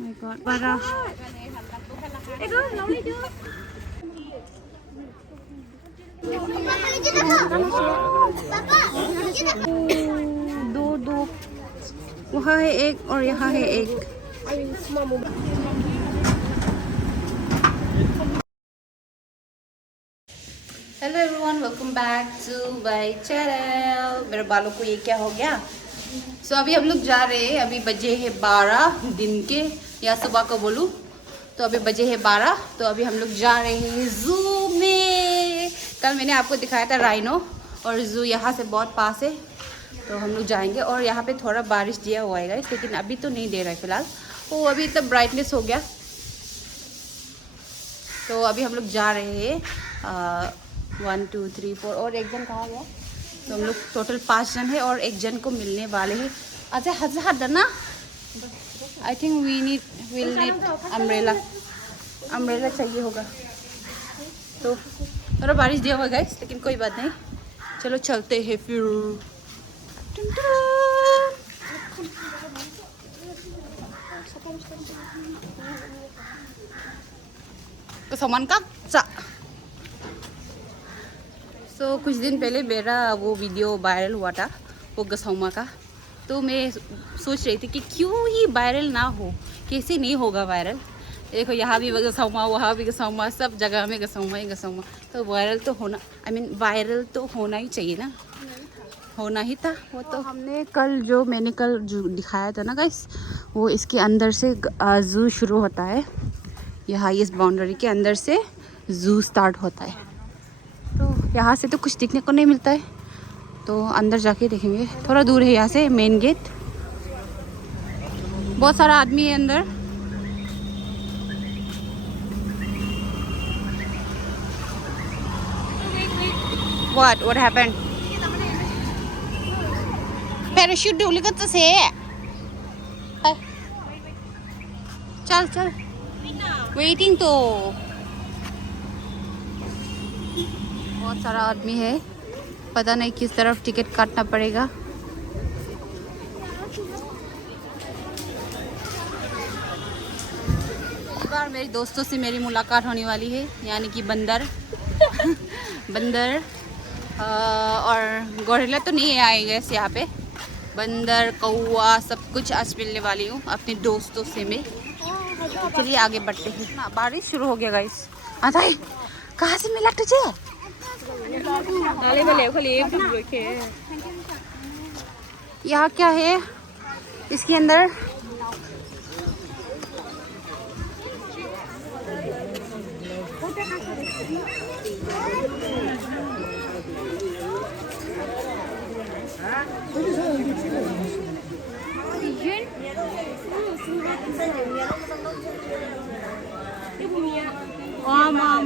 My God, para. दो दो वहाँ है एक और यहाँ है एक. Hello everyone, welcome back to my channel. मेरे बालों को ये क्या हो गया. सो अभी हम लोग जा रहे हैं. अभी बजे हैं 12 दिन के, या सुबह को बोलूँ तो अभी बजे हैं 12. तो अभी हम लोग जा रहे हैं जू में. कल मैंने आपको दिखाया था राइनो, और जू यहाँ से बहुत पास है. तो हम लोग जाएंगे. और यहाँ पे थोड़ा बारिश दिया हुआ है, लेकिन अभी तो नहीं दे रहा है फिलहाल. वो अभी तब ब्राइटनेस हो गया. तो अभी हम लोग जा रहे हैं. 1 2 3 4 और एक जन कहाँ गया. तो हम लोग टोटल 5 जन है और एक जन को मिलने वाले हैं. अच्छा हजार ना. I think will need umbrella चाहिए होगा. तो थोड़ा बारिश दिया हुआ है गाइस, लेकिन कोई बात नहीं. चलो चलते हैं फिर. तो सामान का सो कुछ दिन पहले मेरा वो वीडियो वायरल हुआ था, वो गसौमा का. तो मैं सोच रही थी कि क्यों ही वायरल ना हो, कैसे नहीं होगा वायरल. देखो यहाँ भी गसौमा, वहाँ भी गसौमा, सब जगह में गसौमा ही गसौमा. तो वायरल तो होना, वायरल तो होना ही चाहिए ना. होना ही था वो. तो हमने मैंने कल जो दिखाया था ना गाइस, वो इसके अंदर से जू शुरू होता है. यहाँ इस बाउंड्री के अंदर से जू स्टार्ट होता है. तो यहाँ से तो कुछ दिखने को नहीं मिलता है, तो अंदर जाके देखेंगे. थोड़ा दूर है यहाँ से मेन गेट. बहुत सारा आदमी है अंदर. What happened? Parachute dulu kan tuh sih. चल वेटिंग. तो बहुत सारा आदमी है. पता नहीं किस तरफ टिकट काटना पड़ेगा. इस बार मेरी दोस्तों से मेरी मुलाकात होने वाली है, यानी कि बंदर बंदर और गोरिल्ला तो नहीं आएंगे यहाँ पे. बंदर, कौवा, सब कुछ आज मिलने वाली हूँ अपने दोस्तों से मैं. चलिए आगे बढ़ते हैं. बारिश शुरू हो गया गाइस. अरे कहाँ से मिला तुझे. यहाँ क्या है इसके अंदर.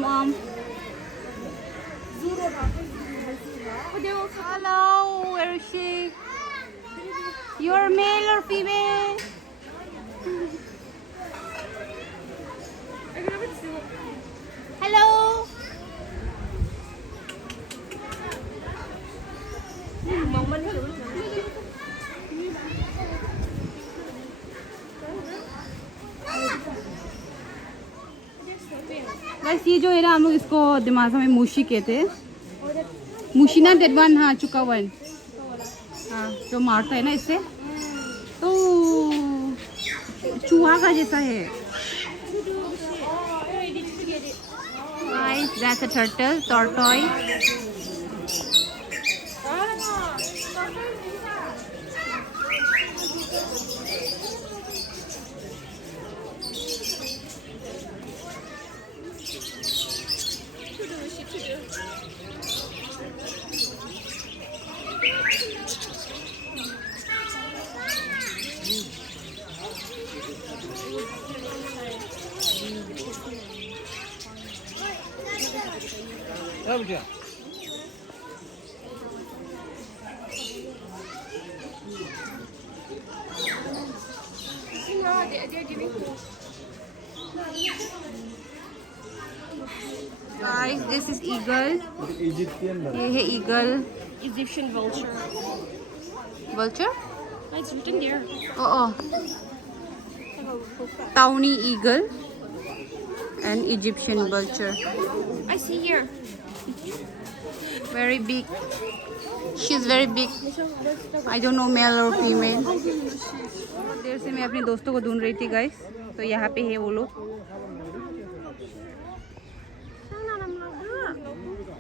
Om. Hello, where is she? You're male or female? Hello. बस ये जो है ना, हम लोग इसको दिमाग में मूशी कहते हैं. मूशी ना डेड वन. हाँ, चुका वन. हाँ, जो मारता है ना इससे. तो चूहा का जैसा है. Guys, that's a turtle, tortoise. क्या Guys, this is eagle. Egyptian ये है eagle. Egyptian vulture. Vulture? It's written there. Oh. Tawny eagle and Egyptian vulture. I see here. Very big. She's very big. I don't know male or female. बहुत देर से मैं अपने दोस्तों को ढूंढ रही थी गाइस, तो यहाँ पे है वो लोग.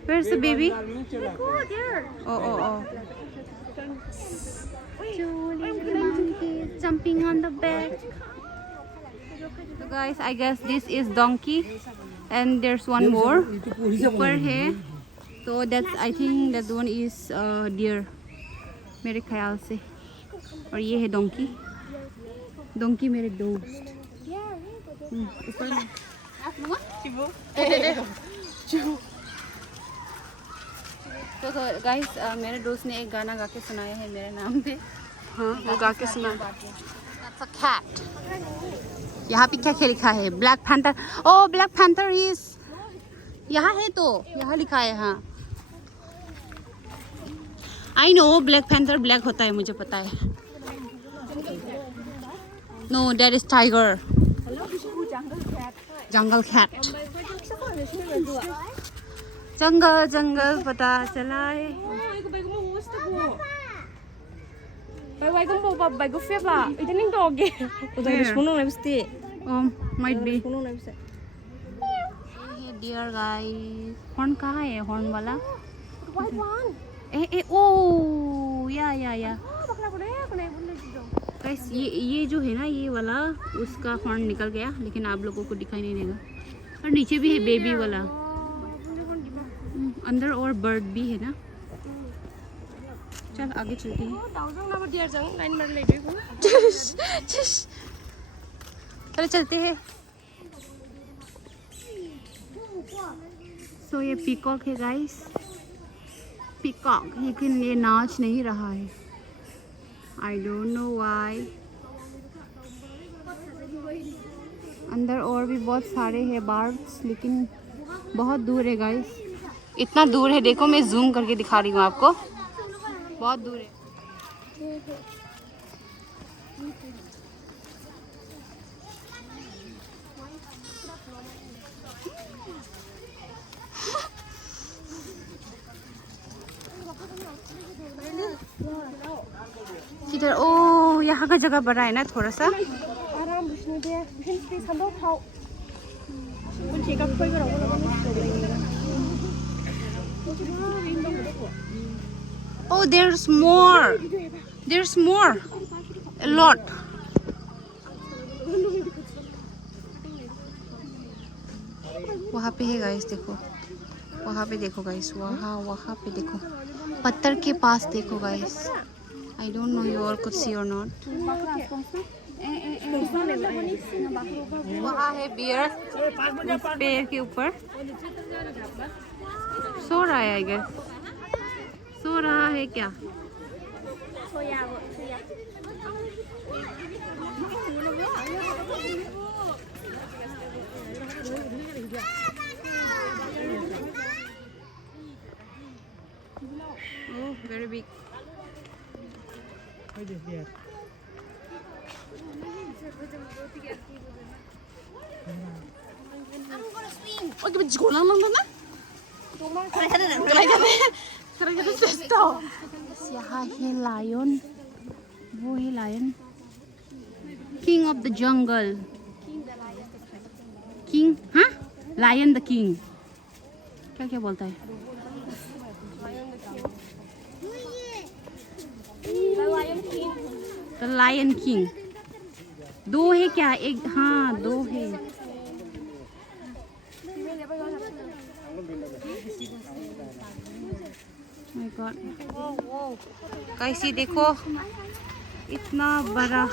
Where's the baby? Oh, there. Oh, oh, oh. Jumping on the bed. So guys, I guess this is donkey, and there's one more. ऊपर है, so that's I think that one is deer. मेरे ख्याल से. और ये है donkey. Donkey मेरे दोस्त. ऊपर. तो गाइस मेरे दोस्त ने एक गाना गा के सुनाया है मेरे नाम पे. हाँ, वो गा के सुना. That's a cat. यहाँ पे क्या क्या लिखा है? Black Panther. Oh, Black Panther is यहाँ है तो यहाँ लिखा है. हाँ, I know Black Panther black होता है, मुझे पता है. No, that is tiger. Jungle cat. जंगल जंगल पता चला है. Bài có một bài có phép là ý tính đồ kìa. Tôi thấy xuống nông này biết. Might be. xuống nông này biết. ये deer guys. Horn कहाँ है? हॉर्न वाला? White one. ए ओ या Bác nào đấy, con này cũng được rồi. Guys ये जो है ना, ये वाला उसका हॉर्न निकल गया, लेकिन आप लोगों को दिखाई नहीं देगा. और नीचे भी है बेबी वाला. अंदर और बर्ड भी है ना. चल आगे चलते हैं. चलो चलते हैं. सो ये पीकॉक है गाइस. पीकॉक, लेकिन ये नाच नहीं रहा है. I don't know why. अंदर और भी बहुत सारे हैं बर्ड्स, लेकिन बहुत दूर है गाइस. इतना दूर है, देखो मैं जूम करके दिखा रही हूँ आपको. बहुत दूर है. इधर ओ यहाँ का जगह बड़ा है ना थोड़ा सा. आराम बिष्णु दे. बिष्णु संदो खाओ. कुछ चेकअप कोई करो. Oh, there's more. There's more. A lot. वहाँ पे है गाइस, देखो. वहाँ पे देखो गाइस. वहाँ पे देखो. पत्थर के पास देखो guys. I don't know you all could see or not. वहाँ है बियर पेड़ के ऊपर. सो रहा है, आई गेस. सो रहा है क्या? Oh, very big. Oh, kita jikolang lang na. यहाँ है लायन. वो है lion. King of the jungle. King, हाँ, लायन द किंग. क्या क्या बोलता है? The lion king. दो है क्या? एक, हाँ दो है. My God. गाइस ये देखो, इतना बड़ा.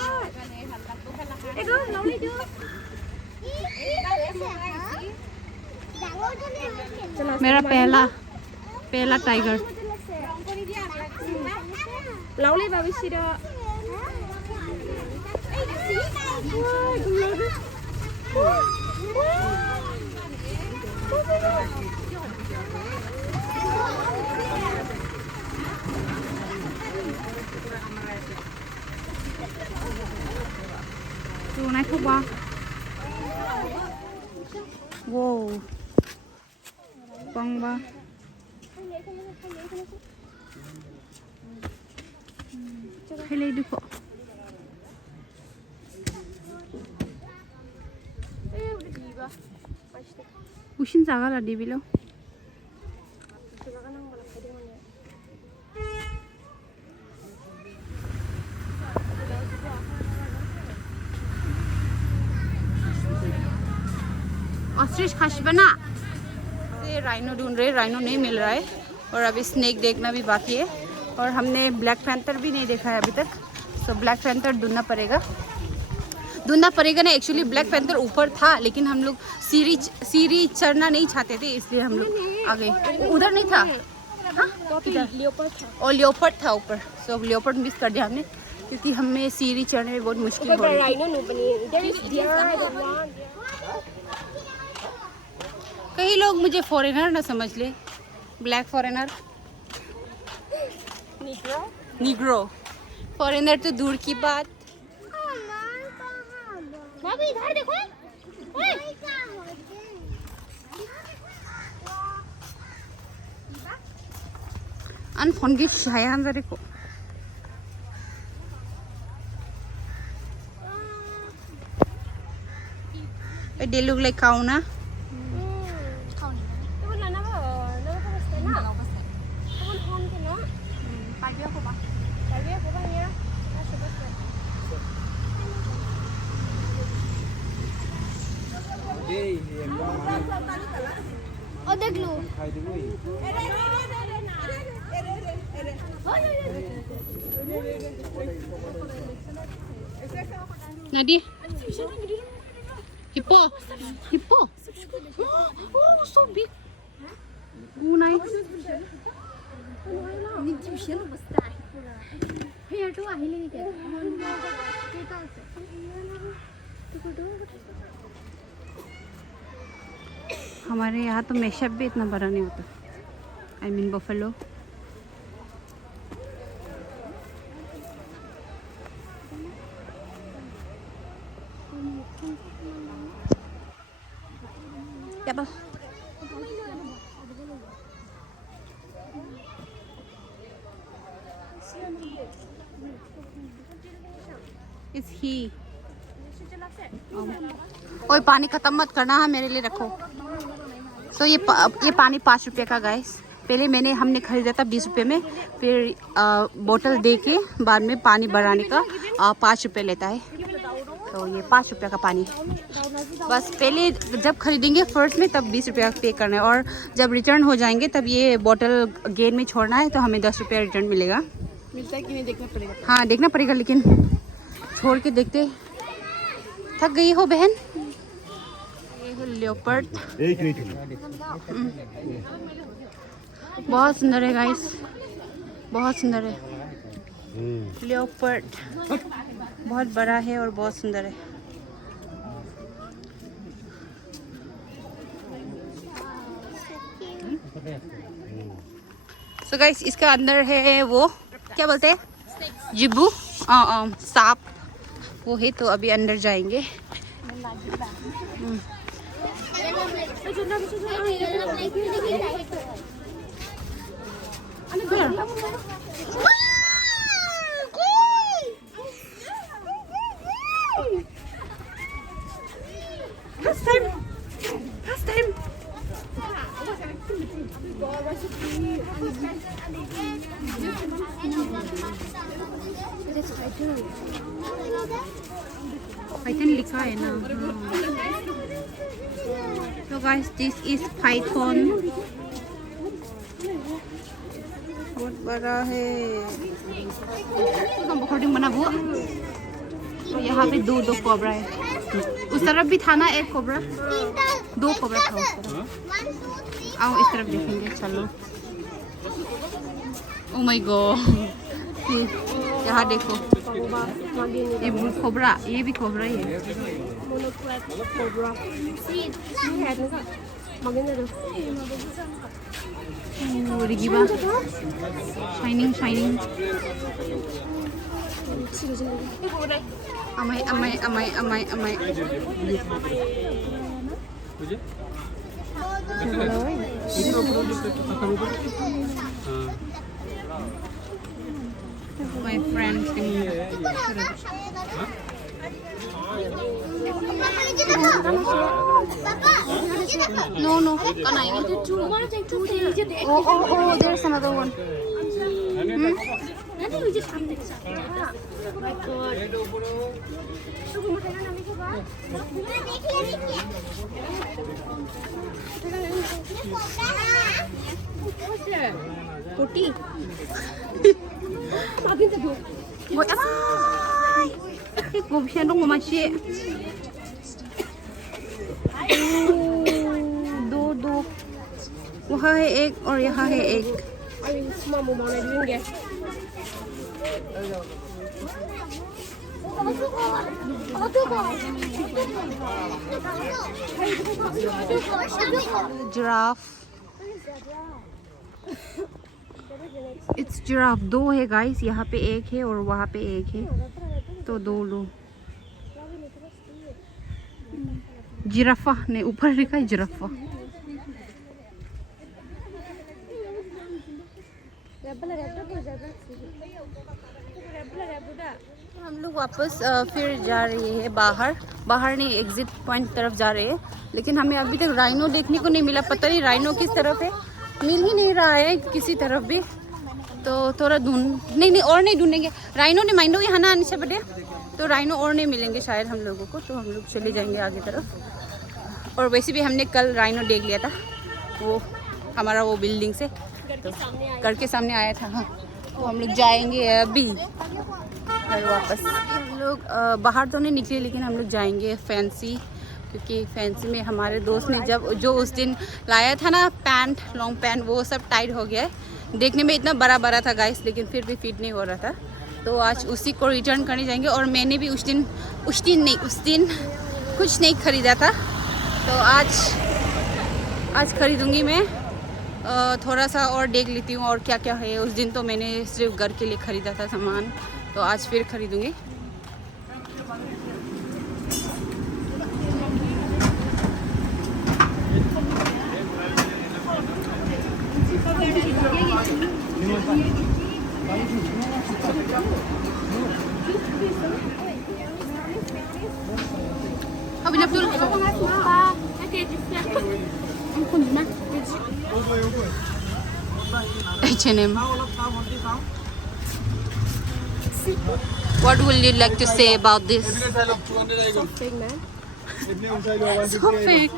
मेरा पहला tiger. Lauli babi sida. Chỗ này không ba. Wow. Băng ba. Hay lấy được không? Usin jaga lah di bilo. Ostrich खास बना से राइनो ढूंढ रहे, राइनो नहीं मिल रहा है और अभी स्नेक देखना भी बाकी है और हमने ब्लैक पैंथर भी नहीं देखा है अभी तक। सो ब्लैक पैंथर ढूंढना पड़ेगा ना। एक्चुअली ब्लैक पैंथर ऊपर था लेकिन हम लोग सीढ़ी चढ़ना नहीं चाहते थे इसलिए हम लोग आ गए। उधर नहीं था, और लियोपर्ड था ऊपर। सो लियोपर्ड मिस कर दिया हमने क्योंकि हमें सीढ़ी चढ़ने में बहुत मुश्किल हो रही है। कई लोग मुझे फॉरेनर ना समझ ले, ब्लैक फॉरेनर, निग्रो फॉरेनर तो दूर की बात। इधर देखो, फोन की शायद जरे को they look like cow na. Oh, देख लो। Nadi, hippo. Oh, so big. Oh, nice. हमारे यहाँ तो मैशअप भी इतना बड़ा नहीं होता। I mean buffalo. क्या बस? Is he? ओए पानी खत्म मत करना, हाँ मेरे लिए रखो। तो ये पानी 5 रुपये का गाइस। पहले हमने खरीदा था 20 रुपये में, फिर बोतल दे के बाद में पानी बढ़ाने का 5 रुपये लेता है। तो ये 5 रुपये का पानी बस। पहले जब खरीदेंगे फर्स्ट में तब 20 रुपये पे करना है और जब रिटर्न हो जाएंगे तब ये बोतल गेन में छोड़ना है तो हमें 10 रुपये रिटर्न मिलेगा। मिलता है कि नहीं देखना पड़ेगा। हाँ देखना पड़ेगा, लेकिन छोड़ के देखते। थक गई हो बहन? ये है लियोपर्ड, बहुत सुंदर है गाइस, बहुत सुंदर है। लियोपर्ड बहुत बड़ा है और बहुत सुंदर है। सो गाइस इसका अंदर है वो क्या बोलते हैं, जिब्बू, सांप वो है। तो अभी अंदर जाएंगे। पाइथन लिखा है ना। तो गाइस दिस इज पाइथन, बहुत बड़ा है। बना वो। तो यहाँ पे दो कोबरा है। उस तरफ भी था ना एक कोबरा, 2 कोबरा था उस तरफ। आओ इस तरफ देखेंगे, चलो। ओ माय गॉड, यहाँ देखो, ये कोबरा, ये भी कोबरा ही है। शाइनिंग। Amai. तुझे My friend. No. Oh, there's another one. Putih. Boy, वो भी दो मछली दो वहाँ है एक और यहाँ है एक Semua mau mana dulu ya? Giraffe it's giraffe दो है गाइस यहाँ पे एक है और वहाँ पे एक है तो दो लो जिराफा ने ऊपर लिखा है जिराफा हम लोग वापस फिर जा रहे हैं बाहर नहीं एग्जिट पॉइंट तरफ जा रहे हैं लेकिन हमें अभी तक राइनो देखने को नहीं मिला पता नहीं राइनो किस तरफ है मिल ही नहीं रहा है किसी तरफ भी तो थोड़ा नहीं और नहीं ढूंढेंगे राइनो ने माइंडो यहाँ ना आने बटे तो राइनो और नहीं मिलेंगे शायद हम लोगों को तो हम लोग चले जाएंगे आगे तरफ और वैसे भी हमने कल राइनो देख लिया था वो हमारा वो बिल्डिंग से तो घर के सामने आया था हाँ तो हम लोग जाएंगे अभी वापस हम लोग बाहर तो नहीं निकले लेकिन हम लोग जाएंगे फैंसी क्योंकि फैंसी में हमारे दोस्त ने जो उस दिन लाया था ना लॉन्ग पैंट वो सब टाइट हो गया है देखने में इतना बड़ा था गाइस लेकिन फिर भी फिट नहीं हो रहा था तो आज उसी को रिटर्न करने जाएंगे और मैंने भी उस दिन कुछ नहीं खरीदा था तो आज खरीदूंगी मैं थोड़ा सा और देख लेती हूँ और क्या क्या है उस दिन तो मैंने सिर्फ घर के लिए ख़रीदा था सामान तो आज फिर खरीदूँगी Apa nak betul? H&M. What will you like to say about this? So fake, man. So fake.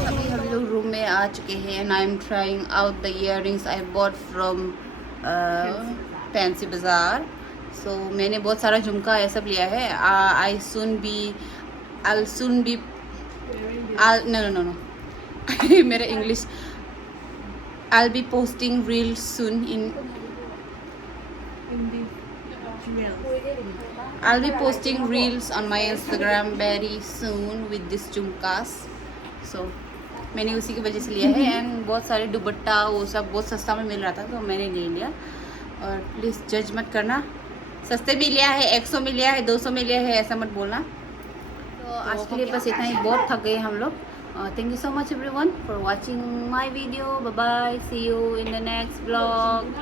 अभी हम लोग रूम में आ चुके हैं and I'm trying out the earrings I bought from fancy बाज़ार so मैंने बहुत सारा झुमका ये सब लिया है no मेरा English I'll be posting reels soon I'll be posting reels on my Instagram very soon with this झुमकास so मैंने उसी की वजह से लिया है एंड बहुत सारे दुपट्टा वो सब बहुत सस्ता में मिल रहा था तो मैंने ले लिया और प्लीज़ जज मत करना सस्ते भी लिया है 100 में लिया है 200 में लिया है ऐसा मत बोलना तो आज के लिए बस इतना ही बहुत थक गए हम लोग thank you so much everyone for watching my video bye bye see you in the next blog